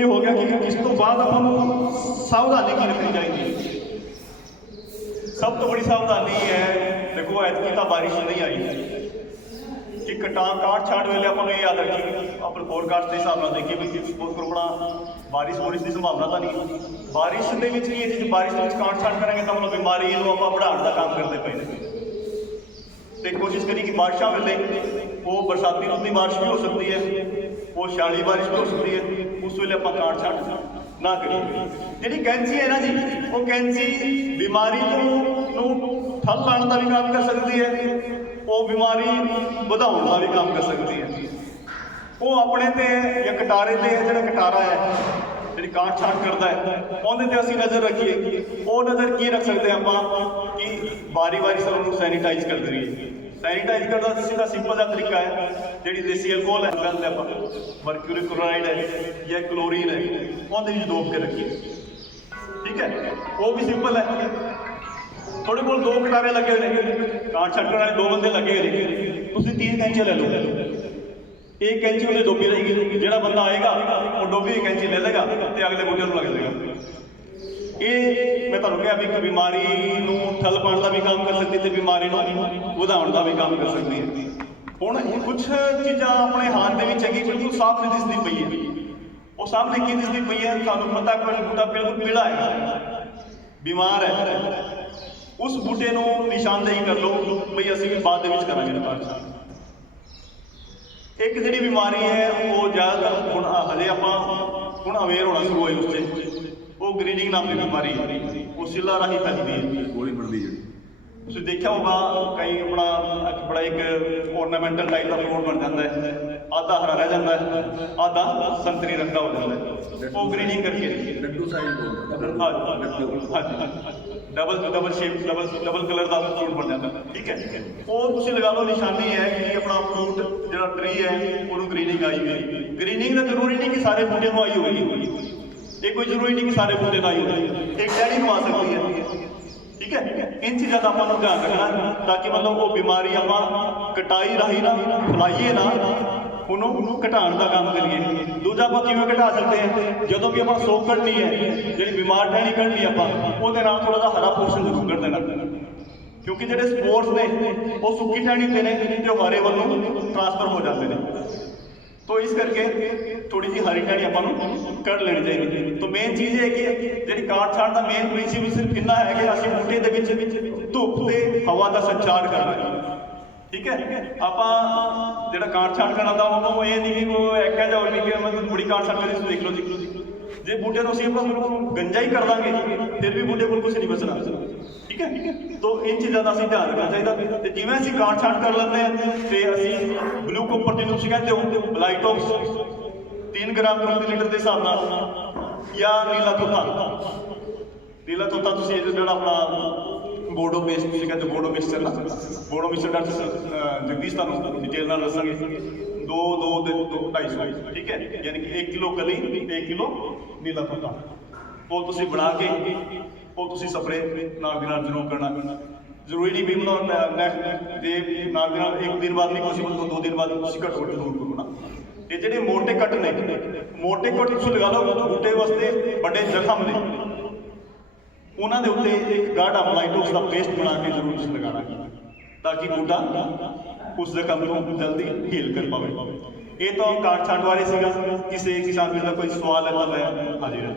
ਇਹ ਹੋ ਗਿਆ ਕਿ ਇਸ ਤੋਂ ਬਾਅਦ ਆਪਾਂ ਨੂੰ ਸਾਵਧਾਨੀ ਕੀ ਰੱਖਣੀ ਚਾਹੀਦੀ ਹੈ? ਸਭ ਤੋਂ ਬੜੀ ਸਾਵਧਾਨੀ ਹੈ, ਦੇਖੋ ਐਤਕੀ ਤਾਂ ਬਾਰਿਸ਼ ਨਹੀਂ ਆਈ। ਕਿ ਕਟਾ ਕਾਟ ਛਾੜ ਵੇਲੇ ਆਪਾਂ ਨੂੰ ਇਹ ਯਾਦ ਰੱਖੀ ਆਪਣੇ ਫੋਰਕਾਸਟ ਦੇ ਹਿਸਾਬ ਨਾਲ ਦੇਖੀਏ ਵੀ ਕਿ ਬਹੁਤ ਕਰੋਨਾ ਬਾਰਿਸ਼ ਬਾਰਿਸ਼ ਦੀ ਸੰਭਾਵਨਾ ਤਾਂ ਨਹੀਂ। ਬਾਰਿਸ਼ ਦੇ ਵਿੱਚ ਕੀ ਹੈ ਜੇ ਬਾਰਿਸ਼ ਦੇ ਵਿੱਚ ਕਾਟ ਛਾੜ ਕਰਾਂਗੇ ਤਾਂ ਮਤਲਬ ਬਿਮਾਰੀ ਨੂੰ ਆਪਾਂ ਵਧਾਉਣ ਦਾ ਕੰਮ ਕਰਦੇ ਪਏ ਨੇ। ਤੇ ਕੋਸ਼ਿਸ਼ ਕਰੀ ਕਿ ਬਾਰਿਸ਼ਾਂ ਵੇਲੇ ਉਹ ਬਰਸਾਤੀ ਰੁੱਤ ਦੀ ਬਾਰਿਸ਼ ਵੀ ਹੋ ਸਕਦੀ ਹੈ, ਉਹ ਛਾਲੀ ਬਾਰਿਸ਼ ਵੀ ਹੋ ਸਕਦੀ ਹੈ। ਉਸ ਵੇਲੇ ਆਪਾਂ ਕਾਟ ਛੱਡ ਨਾ ਕਰੀਏ। ਜਿਹੜੀ ਕੈਂਸੀ ਹੈ ਨਾ ਜੀ, ਉਹ ਕੈਂਸੀ ਬਿਮਾਰੀ ਤੋਂ ਨੂੰ ਠੱਲ ਲਾਉਣ ਦਾ ਵੀ ਕੰਮ ਕਰ ਸਕਦੀ ਹੈ, ਉਹ ਬਿਮਾਰੀ ਵਧਾਉਣ ਦਾ ਵੀ ਕੰਮ ਕਰ ਸਕਦੀ ਹੈ। ਉਹ ਆਪਣੇ ਤੇ ਜਾਂ ਕਟਾਰੇ ਤੇ ਜਿਹੜਾ ਕਟਾਰਾ ਹੈ, ਜਿਹੜੀ ਕਾਟ ਛਾਟ ਕਰਦਾ ਹੈ, ਉਹਦੇ ਤੇ ਅਸੀਂ ਨਜ਼ਰ ਰੱਖੀਏ। ਉਹ ਨਜ਼ਰ ਕੀ ਰੱਖ ਸਕਦੇ ਹਾਂ ਆਪਾਂ? ਕਿ ਵਾਰੀ-ਵਾਰੀ ਸਾਨੂੰ ਸੈਨੀਟਾਈਜ਼ ਕਰਦੇ ਰਹੀਏ। ਸੈਨੀਟਾਈਜ਼ ਕਰਨ ਦਾ ਸਿੱਧਾ ਸਿੰਪਲ ਜਿਹਾ ਤਰੀਕਾ ਹੈ, ਜਿਹੜੀ ਦੇਸੀ ਅਲਕੋਹਲ ਹੈ ਕਹਿੰਦੇ ਆਪਾਂ ਮਰਕਿਊਰੀ ਕਲੋਰਾਈਡ ਹੈ ਜਾਂ ਕਲੋਰੀਨ ਹੈ, ਉਹਦੇ ਵਿੱਚ ਡੋਬ ਕੇ ਰੱਖੀਏ। ਠੀਕ ਹੈ? ਉਹ ਵੀ ਸਿੰਪਲ ਹੈ। ਤੁਹਾਡੇ ਕੋਲ ਦੋ ਕਟਾਰੇ ਲੱਗੇ ਨੇ। ਕਾਟ ਛੱਡਣ ਵਾਲੇ ਦੋ ਬੰਦੇ ਲੱਗੇ ਨੇ। ਤੁਸੀਂ ਤਿੰਨ ਕੈਂਚੀ ਲੈ ਲਓ। ਇਹ ਕੈਂਚੀ ਉਹਦੇ ਡੋਬੀ ਰਹੇਗੀ। ਜਿਹੜਾ ਬੰਦਾ ਆਏਗਾ, ਉਹ ਡੋਬੀ ਕੈਂਚੀ ਲੈ ਲੇਗਾ ਤੇ ਅਗਲੇ ਬੂਟੇ ਨੂੰ ਲੱਗ ਜਾਏਗਾ। ਇਹ ਮੈਂ ਤੁਹਾਨੂੰ ਕਿਹਾ ਵੀ ਇੱਕ ਬਿਮਾਰੀ ਨੂੰ ਠੱਲ ਪਾਉਣ ਦਾ ਵੀ ਕੰਮ ਕਰ ਸਕਦੀ ਤੇ ਬਿਮਾਰੀ ਨੂੰ ਵਧਾਉਣ ਦਾ ਵੀ ਕੰਮ ਕਰ ਸਕਦੀ ਹੈ। ਹੁਣ ਕੁਝ ਚੀਜ਼ਾਂ ਆਪਣੇ ਹੱਥ ਦੇ ਵਿੱਚ ਹੈਗੀ ਬਿਲਕੁਲ ਸਾਫ਼ ਨਹੀਂ ਦਿਸਦੀ ਪਈ ਹੈ। ਉਹ ਸਾਹਮਣੇ ਕੀ ਦਿਸਦੀ ਪਈ ਹੈ? ਤੁਹਾਨੂੰ ਪਤਾ ਕੋਈ ਬੂਟਾ ਬਿਲਕੁਲ ਪੀਲਾ ਹੈ। ਬਿਮਾਰ ਹੈ। ਉਸ ਬੂਟੇ ਨੂੰ ਨਿਸ਼ਾਨਦੇਹੀ ਕਰ ਲਓ ਬਈ ਅਸੀਂ ਵੀ ਬਾਅਦ ਦੇ ਵਿੱਚ ਕਰਾਂਗੇ ਨਿਕਾਲ ਇੱਕ ਜਿਹੜੀ ਬਿਮਾਰੀ ਹੈ, ਉਹ ਜ਼ਿਆਦਾਤਰ ਹੁਣ ਆ- ਹਜੇ ਆਪਾਂ ਹੁਣ ਅਵੇਅਰ ਹੋਣਾ ਸ਼ੁਰੂ ਹੋਏ ਉਸ 'ਤੇ ਉਹ ਗ੍ਰੀਨਿੰਗ ਨਾਮ ਦੀ ਬਿਮਾਰੀ ਹੈ। ਉਹ ਸਿੱਲਾ ਰਾਹੀਂ ਫੈਲਦੀ ਹੈ। ਗੋਲੀ ਬਣਦੀ ਜਿਹੜੀ ਤੁਸੀਂ ਦੇਖਿਆ ਹੋਗਾ ਕਈ ਆਪਣਾ ਇੱਕ ਬੜਾ ਇੱਕ ornamental ਟਾਈਪ ਦਾ ਫਰੂਟ ਬਣ ਜਾਂਦਾ ਹੈ। ਆਧਾ ਹਰਾ ਰਹਿ ਜਾਂਦਾ ਹੈ। ਆਧਾ ਸੰਤਰੀ ਰੰਗ ਹੋ ਜਾਂਦਾ ਹੈ। ਉਹ ਗ੍ਰੀਨਿੰਗ ਕਰਕੇ। ਲੱਡੂ ਸਾਈਜ਼ ਬੋਲਦਾ double double shape double double colour ਦਾ ਫਰੂਟ ਬਣ ਜਾਂਦਾ। ਠੀਕ ਹੈ। ਉਹ ਤੁਸੀਂ ਲਗਾ ਲਓ ਨਿਸ਼ਾਨੀ ਹੈ ਕਿ ਆਪਣਾ ਫਰੂਟ ਜਿਹੜਾ ਟਰੀ ਹੈ ਉਹਨੂੰ ਗ੍ਰੀਨਿੰਗ ਆਈ ਹੋਈ ਗ੍ਰੀਨਿੰਗ ਦਾ ਜ਼ਰੂਰੀ ਨਹੀਂ ਕਿ ਸਾਰੇ ਬੂਟੇ ਨੂੰ ਆਈ ਹੋਈ ਇਹ ਕੋਈ ਜ਼ਰੂਰੀ ਨਹੀਂ ਕਿ ਸਾਰੇ ਬੂਟੇ ਨੂੰ ਆਈ ਹੋਈ ਇੱਕ ਡੈਡੀ ਨੂੰ ਆ ਸਕਦੀ ਹੈ। ਠੀਕ ਹੈ? ਇਨ ਚੀਜ਼ਾਂ ਦਾ ਆਪਾਂ ਨੂੰ ਧਿਆਨ ਰੱਖਣਾ ਤਾਂ ਕਿ ਮਤਲਬ ਉਹ ਬਿਮਾਰੀ ਆਪਾਂ ਕਟਾਈ ਰਾਹੀਂ ਨਾ, ਫਲਾਈਏ ਨਾ ਉਹਨੂੰ ਉਹਨੂੰ ਘਟਾਉਣ ਦਾ ਕੰਮ ਕਰੀਏ। ਦੂਜਾ ਆਪਾਂ ਕਿਵੇਂ ਘਟਾ ਸਕਦੇ ਹਾਂ? ਜਦੋਂ ਵੀ ਆਪਾਂ ਸੋਕ ਕੱਢਣੀ ਹੈ, ਜਿਹੜੀ ਬਿਮਾਰ ਟਹਿਣੀ ਕੱਢਣੀ ਆਪਾਂ, ਉਹਦੇ ਨਾਲ ਥੋੜਾ ਜਿਹਾ ਹਰਾ ਪੋਸ਼ਣ ਜ਼ਰੂਰ ਕੱਢ ਦੇਣਾ ਕਿਉਂਕਿ ਜਿਹੜੇ ਸਪੋਰਟਸ ਨੇ, ਉਹ ਸੁੱਕੀ ਟਹਿਣੀ ਤੇ ਨੇ ਤੇ ਉਹ ਹਰੇ ਵੱਲ ਨੂੰ ਟ੍ਰਾਂਸਫਰ ਹੋ ਜਾਂਦੇ ਨੇ। ਤੋ ਇਸ ਕਰਕੇ ਥੋੜੀ ਜਿਹੀ ਹਰੀ ਟਹਿਣੀ ਆਪਾਂ ਨੂੰ ਕੱਢ ਲੈਣੀ ਚਾਹੀਦੀ। ਤੋ ਮੇਨ ਚੀਜ਼ ਇਹ ਹੈ ਕਿ ਜਿਹੜੀ ਕਾਟ ਛਾੜ ਦਾ ਮੇਨ ਪ੍ਰਿੰਸੀਪਲ ਸਿਰਫ ਕਿੰਨਾ ਹੈ ਕਿ ਅਸੀਂ ਬੂਟੇ ਦੇ ਵਿੱਚ ਧੁੱਪ ਤੇ ਹਵਾ ਦਾ ਸੰਚਾਰ ਕਰਨਾ ਹੈ। ਠੀਕ ਹੈ? ਆਪਾਂ ਜਿਹੜਾ ਕਾਟ ਛਾੜ ਕਰਨਾ ਦਾ ਉਹਨੂੰ ਇਹ ਨਹੀਂ ਕਿ ਉਹ ਇੱਕ ਹੈ ਜਾਂ ਉਹ ਨਹੀਂ ਕਿ ਮਤਲਬ ਬੜੀ ਕਾਟ ਛਾੜ ਕਰੀ ਦੇਖ ਲਓ ਜੀ। ਜੇ ਬੂਟੇ ਨੂੰ ਅਸੀਂ ਆਪਾਂ ਬਿਲਕੁਲ ਗੰਜਾ ਹੀ ਕਰ ਦਾਂਗੇ, ਫਿਰ ਵੀ ਬੂਟੇ ਕੋਲ ਕੁਝ ਨਹੀਂ ਬਚਣਾ। ਠੀਕ ਹੈ? ਤੋ ਇਹ ਚੀਜ਼ਾਂ ਦਾ ਅਸੀਂ ਧਿਆਨ ਰੱਖਣਾ ਚਾਹੀਦਾ। ਤੇ ਜਿਵੇਂ ਅਸੀਂ ਕਾਟ ਛਾੜ ਕਰ ਲੈਂਦੇ ਹਾਂ, ਤੇ ਅਸੀਂ ਬਲੂ ਕੋਪਰ ਕਹਿੰਦੇ ਹੋ ਬਲਾਈਟੌਕਸ 3 ਗ੍ਰਾਮ ਪ੍ਰਤੀ ਲੀਟਰ ਦੇ ਹਿਸਾਬ ਨਾਲ, ਜਾਂ ਨੀਲਾ ਤੋਤਾ। ਨੀਲਾ ਤੋਤਾ ਤੁਸੀਂ ਇਹ ਜਿਹੜਾ ਆਪਣਾ ਬੋਰਡੋ ਪੇਸਟ, ਤੁਸੀਂ ਕਹਿੰਦੇ ਬੋਰਡੋ ਮਿਕਸਚਰ ਨਾ ਬੋਰਡੋ ਮਿਕਸਚਰ ਡਾਕਟਰ ਜਗਦੀਸ਼ ਤੁਹਾਨੂੰ ਡਿਟੇਲ ਨਾਲ ਦੱਸਾਂਗੇ। ਦੋ ਦੋ ਦੇ ਦੋ 250 ਠੀਕ ਹੈ? ਯਾਨੀ ਕਿ 1 ਕਿਲੋ ਕਲੀ 1 ਕਿਲੋ ਨੀਲਾ ਤੋਤਾ। ਉਹ ਤੁਸੀਂ ਬਣਾ ਕੇ ਉਹ ਤੁਸੀਂ ਸਪਰੇ ਨਾਲ ਦੀ ਨਾਲ ਜ਼ਰੂਰ ਕਰਨਾ। ਜ਼ਰੂਰੀ ਨਹੀਂ ਵੀ ਮਤਲਬ ਨੈਕਸਟ ਦੇ ਨਾਲ ਦੀ ਨਾਲ ਇੱਕ ਦਿਨ ਬਾਅਦ ਨਹੀਂ ਪੋਸੀਬਲ ਤੋਂ ਦੋ ਦਿਨ ਬਾਅਦ ਤੁਸੀਂ ਘੱਟੋ ਘੱਟ ਜ਼ਰੂਰ ਕਰੋ ਨਾ ਤੇ ਜਿਹੜੇ ਮੋਟੇ ਕੱਟ ਨੇ, ਮੋਟੇ ਕੱਟ ਤੁਸੀਂ ਲਗਾ ਲਓ ਬੂਟੇ ਵਾਸਤੇ ਵੱਡੇ ਜ਼ਖਮ ਨੇ। ਉਹਨਾਂ ਦੇ ਉੱਤੇ ਇੱਕ ਗਾੜਾ ਮਲਾਈਟੋਸ ਦਾ ਪੇਸਟ ਬਣਾ ਕੇ ਜ਼ਰੂਰ ਤੁਸੀਂ ਲਗਾਣਾ। ਤਾਂ ਕਿ ਬੂਟਾ ਉਸ ਕੰਮ ਨੂੰ ਜਲਦੀ ਹੀਲ ਕਰ ਪਾਵੇ। ਇਹ ਤਾਂ ਕਾਟ ਛਾਂਟ ਵਾਲੇ ਸੀਗਾ। ਕਿਸੇ ਕਿਸਾਨ ਵੀਰ ਦਾ ਕੋਈ ਸਵਾਲ ਹੈ ਤਾਂ ਮੈਂ ਹਾਜ਼ਰ ਹਾਂ।